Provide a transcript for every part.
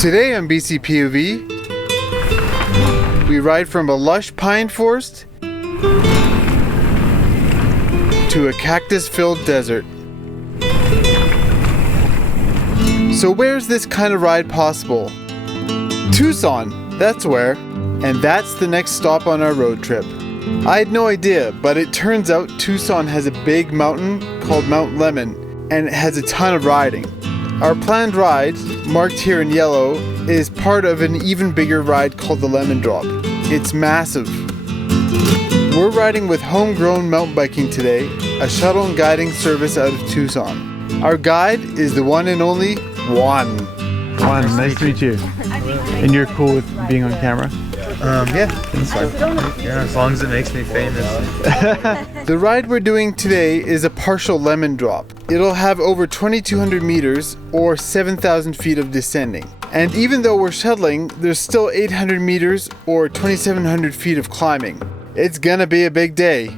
Today on BCPOV, we ride from a lush pine forest to a cactus-filled desert. So where's this kind of ride possible? Tucson, that's where. And that's the next stop on our road trip. I had no idea, but it turns out Tucson has a big mountain called Mount Lemmon, and it has a ton of riding. Our planned ride, marked here in yellow, is part of an even bigger ride called the Lemmon Drop. It's massive. We're riding with Homegrown Mountain Biking today, a shuttle and guiding service out of Tucson. Our guide is the one and only Juan. Juan, nice to meet you. And you're cool with being on camera? Yeah, that's fine. Yeah, as long as it makes me famous. The ride we're doing today is a partial Lemmon Drop. It'll have over 2,200 meters or 7,000 feet of descending. And even though we're shuttling, there's still 800 meters or 2,700 feet of climbing. It's gonna be a big day.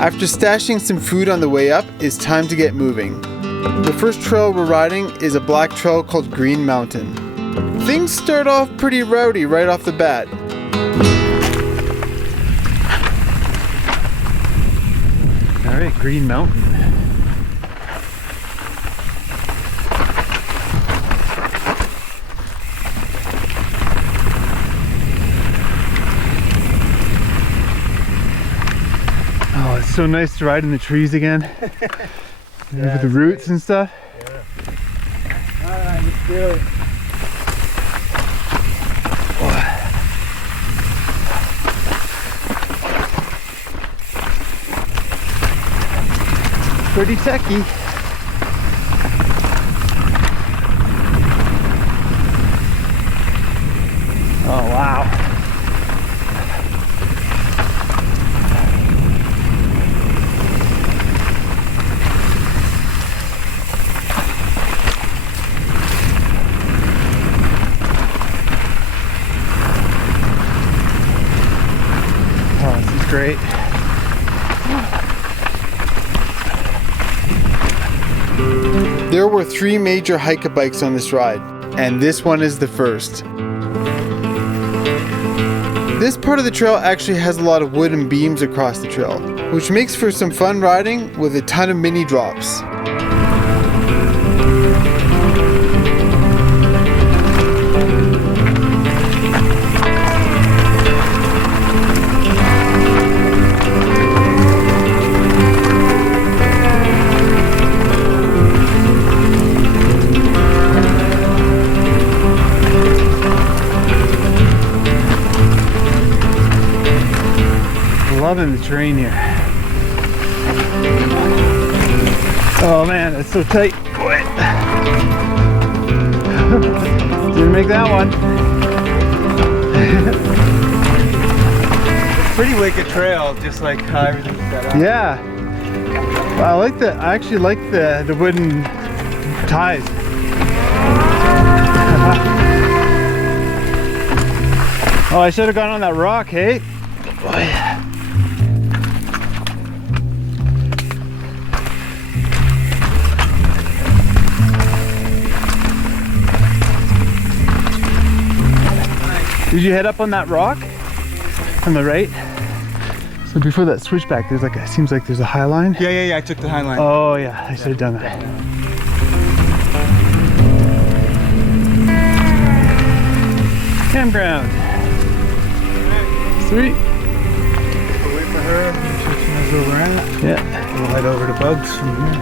After stashing some food on the way up, it's time to get moving. The first trail we're riding is a black trail called Green Mountain. Things start off pretty rowdy right off the bat. All right, Green Mountain. Oh, it's so nice to ride in the trees again. With the roots and stuff. Yeah. Alright, let's do it. Pretty techy. Oh wow. Oh, this is great. There were 3 major hike-a-bikes on this ride, and this one is the first. This part of the trail actually has a lot of wooden beams across the trail, which makes for some fun riding with a ton of mini drops. Loving the terrain here. Oh man, that's so tight. Didn't make that one. Pretty wicked trail, just like how everything's set up. Yeah. I actually like the wooden ties. Oh, I should have gone on that rock, hey? Boy. Did you head up on that rock on the right? So before that switchback, there's like seems like there's a high line. Yeah, I took the high line. Oh yeah, I should have done that. Campground. Sweet. We'll wait for her. She knows where we're at. Yeah. We'll head over to Bugs from here.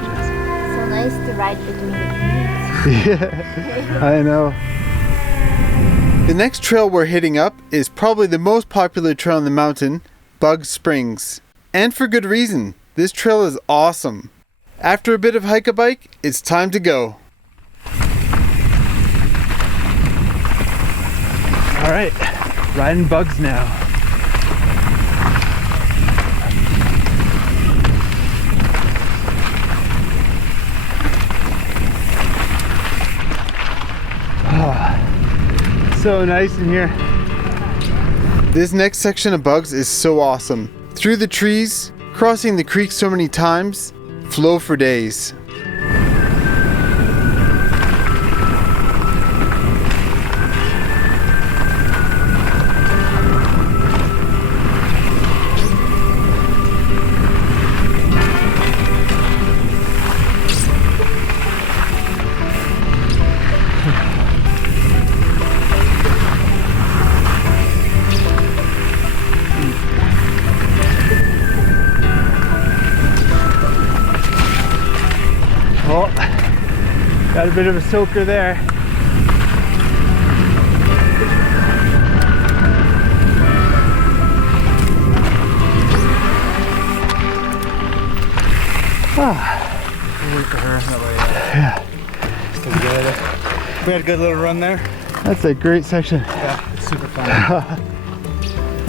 So nice to ride between the trees. Yeah, I know. The next trail we're hitting up is probably the most popular trail on the mountain, Bug Springs. And for good reason. This trail is awesome. After a bit of hike-a-bike, it's time to go. All right, riding Bugs now. Oh, so nice in here. This next section of Bugs is so awesome. Through the trees, crossing the creek so many times, flow for days. Had a bit of a soaker there. We'll wait for her that way. Yeah, Still good. We had a good little run there. that's a great section. Yeah, it's super fun.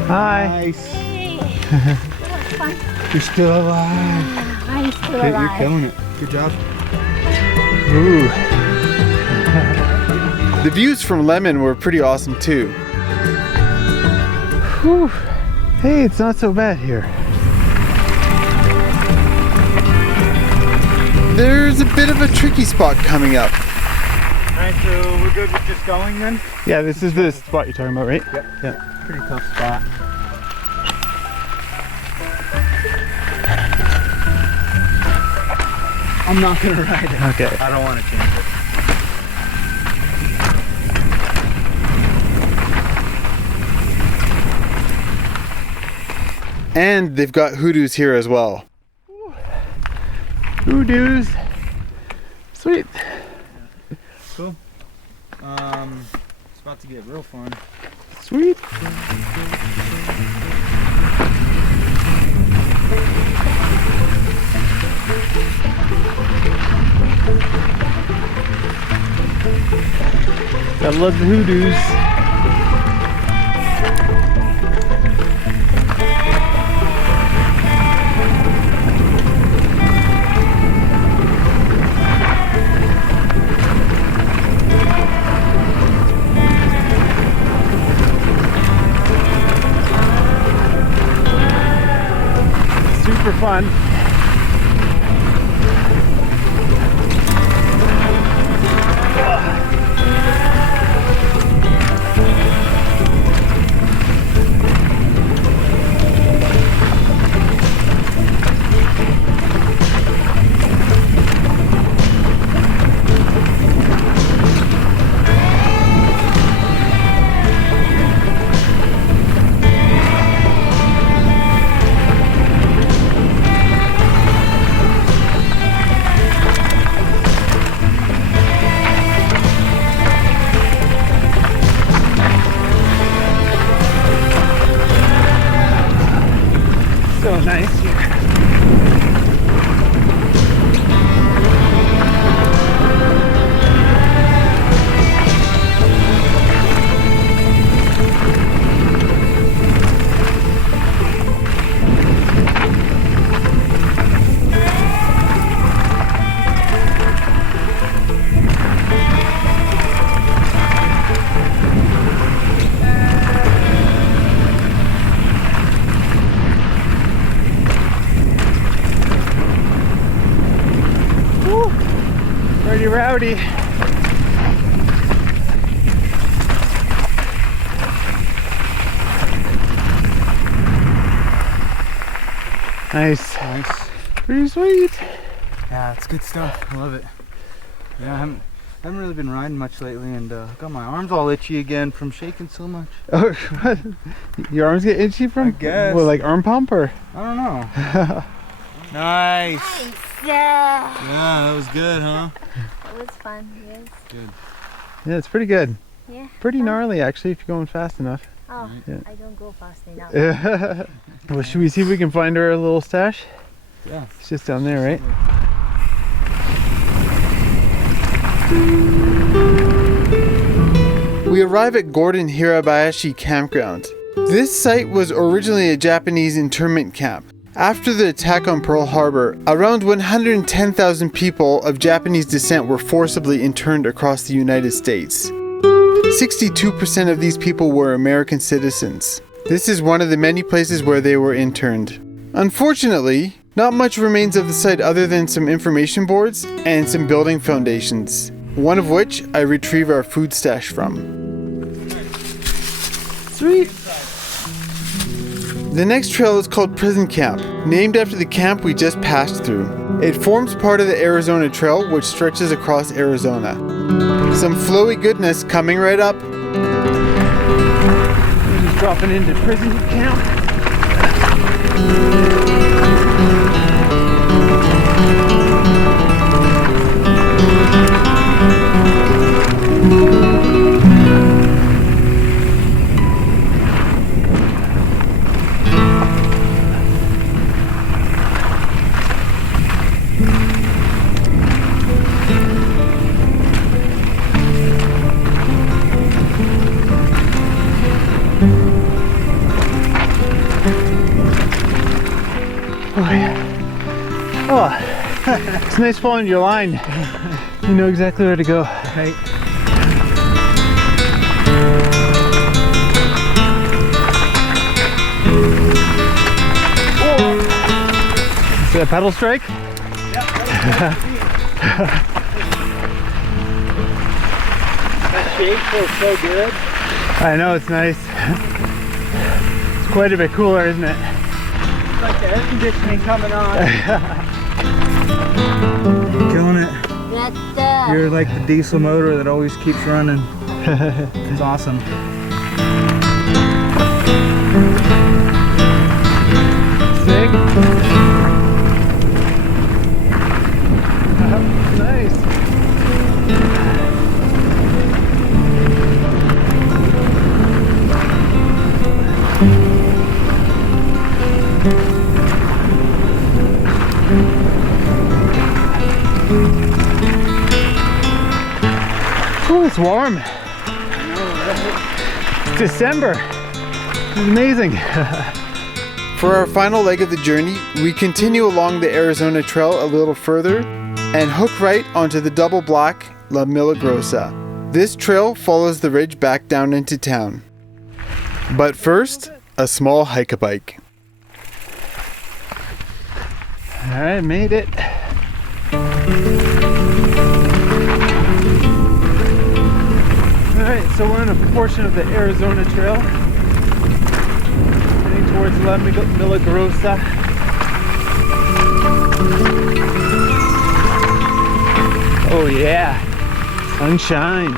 Hi. Nice. Hey, that was fun. You're still alive. I'm still You're alive. killing it. Good job. Ooh. The views from Lemmon were pretty awesome too. Whew. Hey, it's not so bad here. There's a bit of a tricky spot coming up. Alright, so we're good with just going then? Yeah, this is the spot you're talking about, right? Yep. Yeah. Pretty tough spot. I'm not gonna ride it. Okay. I don't want to change it. And they've got hoodoos here as well. Hoodoos. Sweet. Cool. It's about to get real fun. Sweet. I love the hoodoos. Super fun. So nice here. Pretty rowdy. Nice. Nice. Pretty sweet. Yeah, it's good stuff. I love it. Yeah, I haven't really been riding much lately, and got my arms all itchy again from shaking so much. Oh, what? Your arms get itchy from? I guess. What, like arm pump or? I don't know. Nice. Yeah. Yeah, that was good, huh? It was fun, yes. Good. Yeah, it's pretty good. Yeah. Pretty gnarly actually if you're going fast enough. Oh, Yeah. I don't go fast enough. Well, should we see if we can find our little stash? Yeah. It's just down there, right? We arrive at Gordon Hirabayashi Campground. This site was originally a Japanese internment camp. After the attack on Pearl Harbor, around 110,000 people of Japanese descent were forcibly interned across the United States. 62% of these people were American citizens. This is one of the many places where they were interned. Unfortunately, not much remains of the site other than some information boards and some building foundations, one of which I retrieve our food stash from. Sweet. The next trail is called Prison Camp, named after the camp we just passed through. It forms part of the Arizona Trail, which stretches across Arizona. Some flowy goodness coming right up. We're just dropping into prison camp. Oh, it's nice following your line. You know exactly where to go. Right. Is that a pedal strike? That shake feels so good. I know, it's nice. It's quite a bit cooler, isn't it? It's like the air conditioning coming on. Killing it. You're like the diesel motor that always keeps running. It's awesome. Sick. Nice. Oh, it's warm. It's December. It's amazing. For our final leg of the journey, we continue along the Arizona Trail a little further and hook right onto the double black La Milagrosa. This trail follows the ridge back down into town. But first, a small hike-a-bike. All right, made it. All right, so we're in a portion of the Arizona Trail, heading towards La Milagrosa. Oh yeah, sunshine.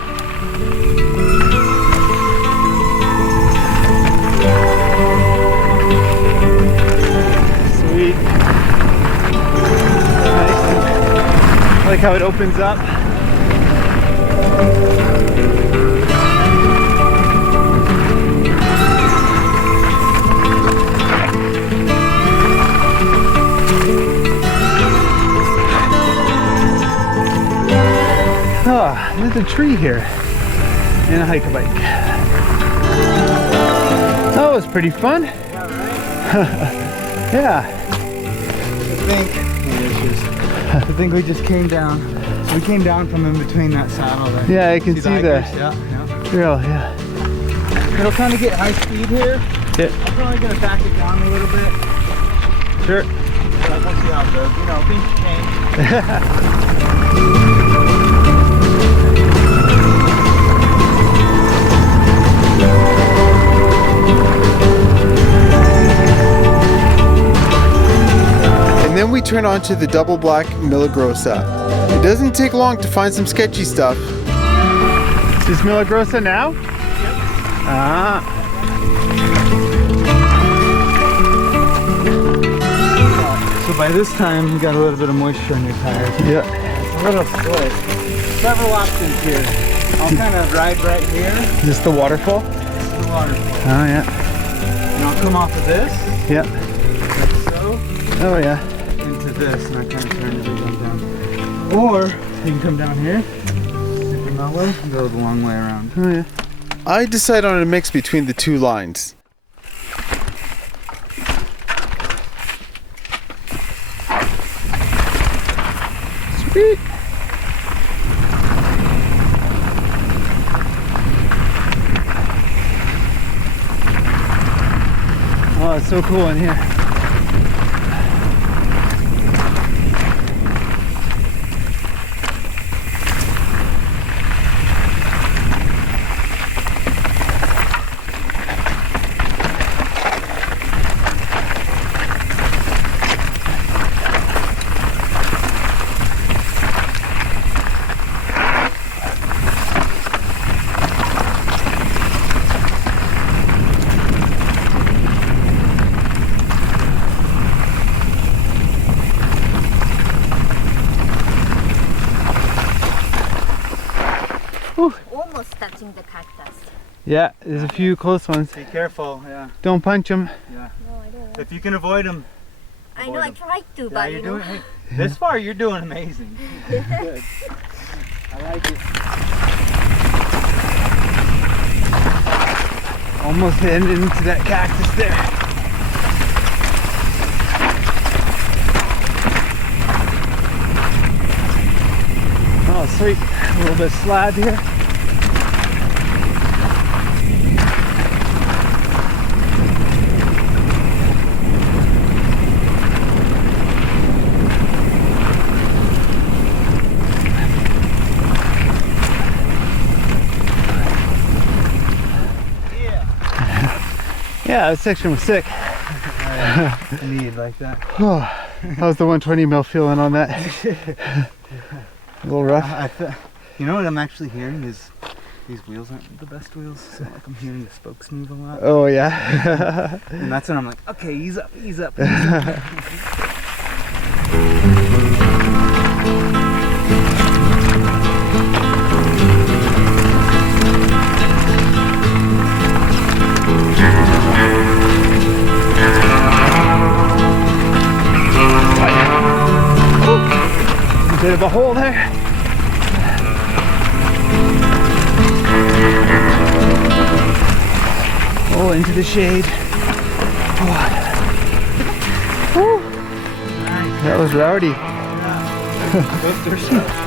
Sweet. Nice. I like how it opens up. Oh, there's a tree here and a hike-a-bike. That was pretty fun. Yeah. I think we just came down. So we came down from in between that saddle there. Yeah, I can see the hikers? Yeah. trail, yeah. It'll kind of get high speed here. Yeah. I'm probably gonna back it down a little bit. Sure. But we'll see how it goes. You know, things change. And then we turn onto the double black Milagrosa. It doesn't take long to find some sketchy stuff. Is this Milagrosa now? Yep. Ah. So by this time, you got a little bit of moisture in your tires. Yeah. It's a little split. Several options here. I'll kind of ride right here. Is this the waterfall? This is the waterfall. Oh yeah. And I'll come off of this, Yeah. like so, Oh yeah. into this, and I kind of turn everything down. Or you can come down here, super mellow, and go the long way around. Oh yeah. I decide on a mix between the two lines. Sweet. Oh, it's so cool in here. Almost touching the cactus. Yeah, there's a few close ones. Be careful, yeah. Don't punch them. Yeah. No, I don't. If you can avoid them, I know, I tried to, yeah, but you're you know. doing hey, this far. You're doing amazing. Good. I like it. Almost headed into that cactus there. sweet. A little bit of slab here. Yeah, that section was sick. Need like that. How's the 120 mil feeling on that? A little rough. You know what I'm actually hearing is these wheels aren't the best wheels. So like I'm hearing the spokes move a lot. Oh yeah. And that's when I'm like, okay, ease up, ease up. Ease up. Bit of a hole there. Oh, into the shade. Oh. That was rowdy.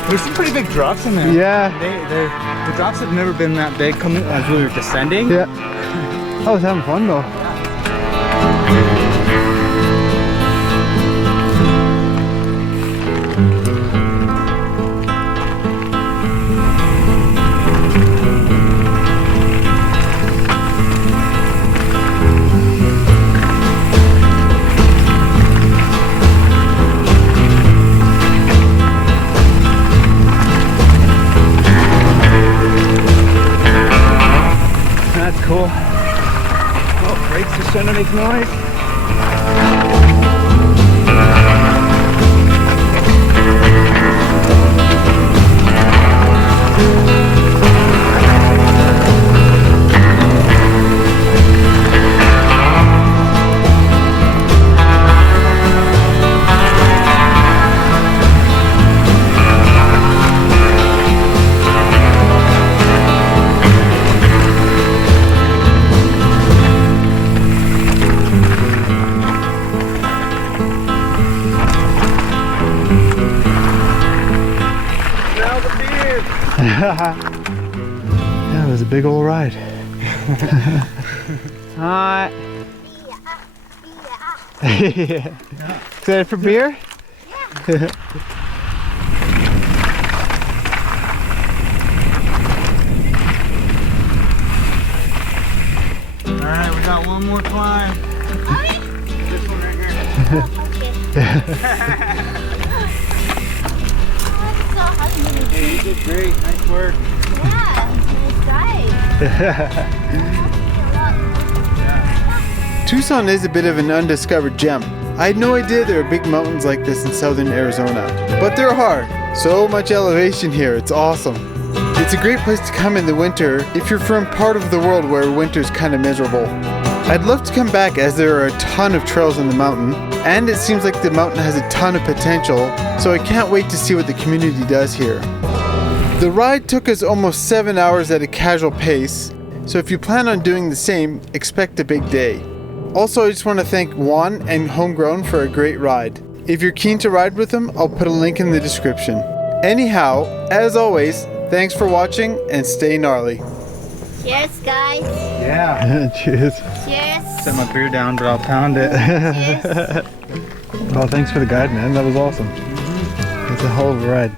There's some pretty big drops in there. Yeah. The drops have never been that big coming as we were descending. Yeah. I was having fun though. That's cool. Oh, brakes are starting to make noise. Yeah, it was a big old ride. Hi. Yeah. Excited for beer? Yeah. Alright, we got one more climb. This one right here. Hey, you did great. Nice work. Tucson is a bit of an undiscovered gem. I had no idea there are big mountains like this in southern Arizona. But there are. So much elevation here, it's awesome. It's a great place to come in the winter if you're from part of the world where winter's kind of miserable. I'd love to come back as there are a ton of trails on the mountain, and it seems like the mountain has a ton of potential, so I can't wait to see what the community does here. The ride took us almost 7 hours at a casual pace, so if you plan on doing the same, expect a big day. Also, I just want to thank Juan and Homegrown for a great ride. If you're keen to ride with them, I'll put a link in the description. Anyhow, as always, thanks for watching and stay gnarly. Cheers, guys. Yeah. Cheers. Cheers. Set my beer down, but I'll pound it. Cheers. Well, thanks for the guide, man. That was awesome. It's a hell of a ride.